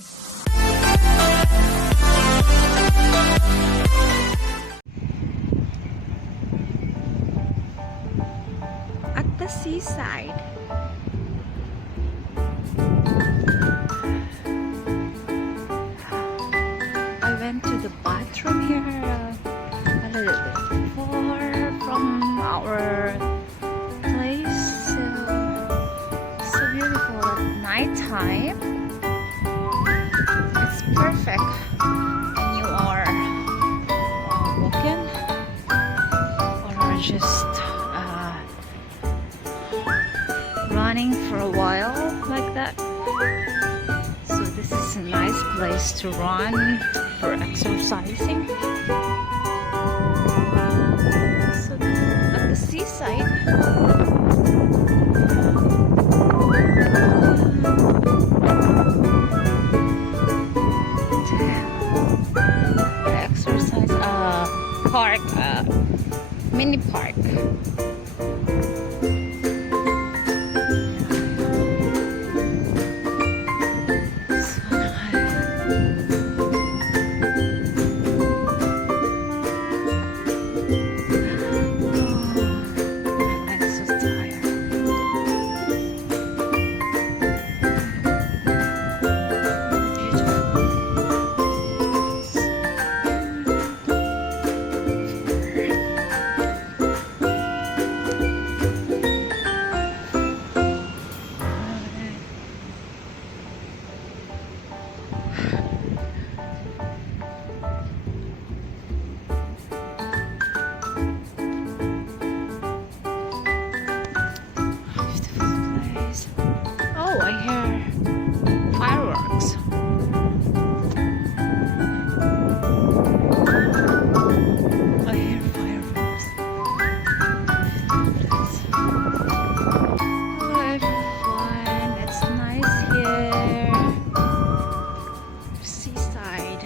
At the seaside. I went to the bathroom here a little bit far from our place. So beautiful at night time. It's perfect when you are walking or just running for a while like that. So this is a nice place to run for exercising. So at the seaside. Exercise park, mini park. Oh, I hear fireworks. I hear fireworks. Hello everyone, it's nice here. Seaside.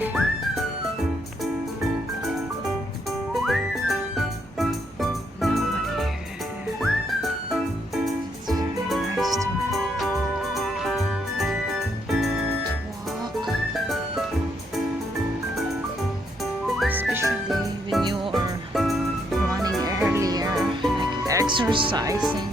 Nobody here. It's very nice to especially when you are running earlier, like exercising.